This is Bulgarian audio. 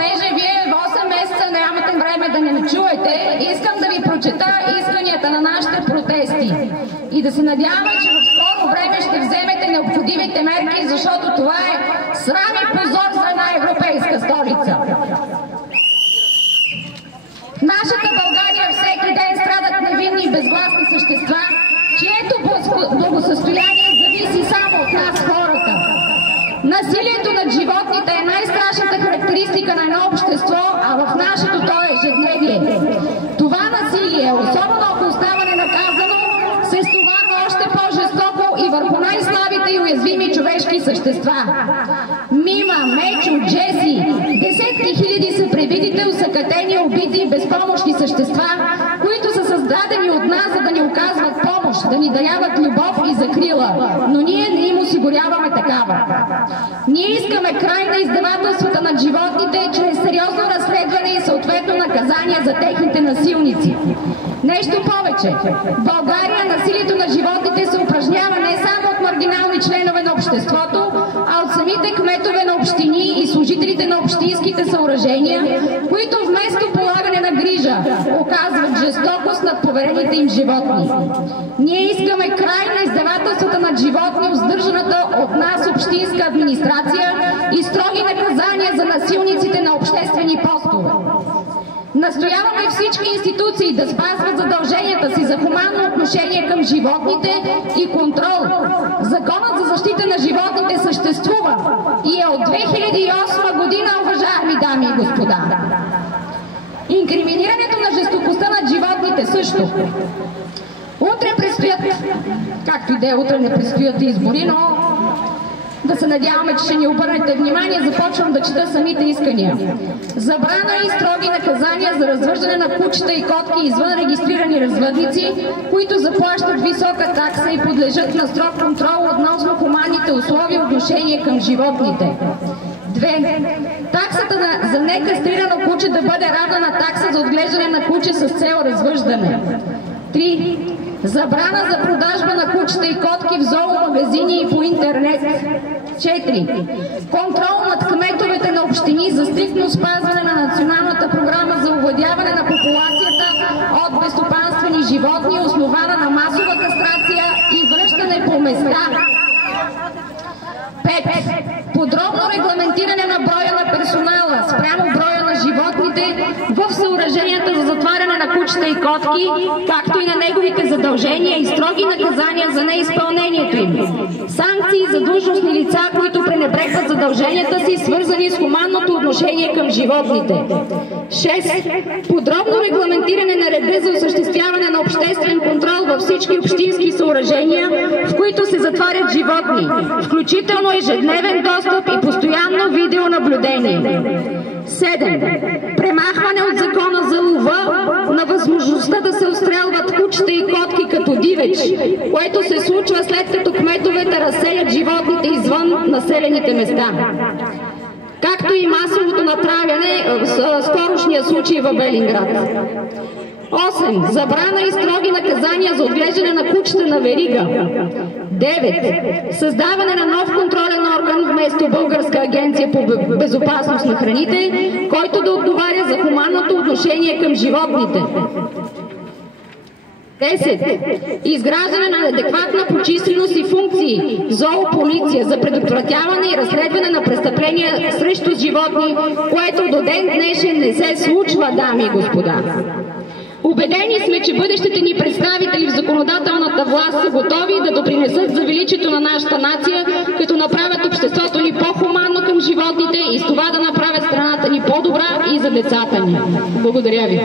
понеже вие 8 месеца нямате време да не чуете, искам да ви прочета исканията на нашите протести и да се надяваме, че в скоро време ще вземете необходимите мерки, защото това е срам и позор за една европейска столица. В нашата България всеки ден страдат невинни и безгласни същества, чието благосъстояние зависи само от нас, хората. Насилието над животните е най-страшната характеристика на едно общество, а в нашето то е ежедневие. Това насилие, особено ако остава ненаказано, се стоварва още по-жестоко и върху най-слабите и уязвими човешки същества. Мима, Мечо, Джеси, десетки хиляди са привидите, усъкатени, убити, безпомощни същества, които са създадени от нас, за да ни оказват помощ, да ни даряват любов и закрила, но ние не им осигуряваме такава. Ние искаме край на издевателствата над животните чрез сериозно разследване и съответно наказание за техните насилници. Нещо повече. В България насилието на животните се упражнява не само от маргинални членове на обществото, а от самите кметове на общини и служителите на общинските съоръжения, които вместо полагане на грижа оказват жестокост над поверените им животни. Ние искаме край на издевателствата над животни, издържаната от нас общинска администрация и строги наказания за насилниците на обществени постове. Настояваме всички институции да спазват задълженията си за хуманно отношение към животните и контрол. Законът за защита на животните съществува и е от 2008 година, уважаеми дами и господа. Инкриминирането на жестокостта над животните също. Утре предстоят, както и да е, утре не предстоят избори, но да се надяваме, че ще ни обърнете внимание. Започвам да чета самите искания. Забрана и строги наказания за развъждане на кучета и котки извън регистрирани развъдници, които заплащат висока такса и подлежат на строг контрол относно хуманните условия и отношение към животните. 2. Таксата за некастрирано куче да бъде равна на такса за отглеждане на куче с цел развъждане. 3. Забрана за продажба на кучета и котки в зоомагазини и по интернет. 4. Контрол над кметовете на общини за стриктно спазване на националната програма за овладяване на популацията от безстопанствени животни, основана на масова кастрация и връщане по места. 5. Подробно регламентиране на броя на персонала спрямо броя на животните в съоръженията за затваряне на кучета и котки, както и на неговите задължения и строги наказания за неизпълнението им. Санкции за длъжностни лица, които пренебрегват задълженията си, свързани с хуманното отношение към животните. 6. Подробно регламентиране на реда за осъществяване на обществен контрол във всички общински съоръжения, в които се затварят животни, включително ежедневен достъп и постоянно видеонаблюдение. 7. Премахване от закона за лова на възможността да се отстрелват кучета и котки като дивеч, което се случва след като кметовете разселят животните извън населените места. Както и масовото натравяне в скорошния случай в Велинград. 8. Забрана и строги наказания за отглеждане на кучета на верига. 9. Създаване на нов контролен орган вместо Българска агенция по безопасност на храните, който да отговаря за хуманното отношение към животните. 10. Изграждане на адекватна по численост и функции зоополиция за предотвратяване и разследване на престъпления срещу животни, което до ден днешен не се случва, дами и господа. Убедени сме, че бъдещите ни представители в законодателната власт са готови да допринесат за величието на нашата нация, като направят обществото ни по-хуманно към животните и с това да направят страната ни по-добра и за децата ни. Благодаря ви.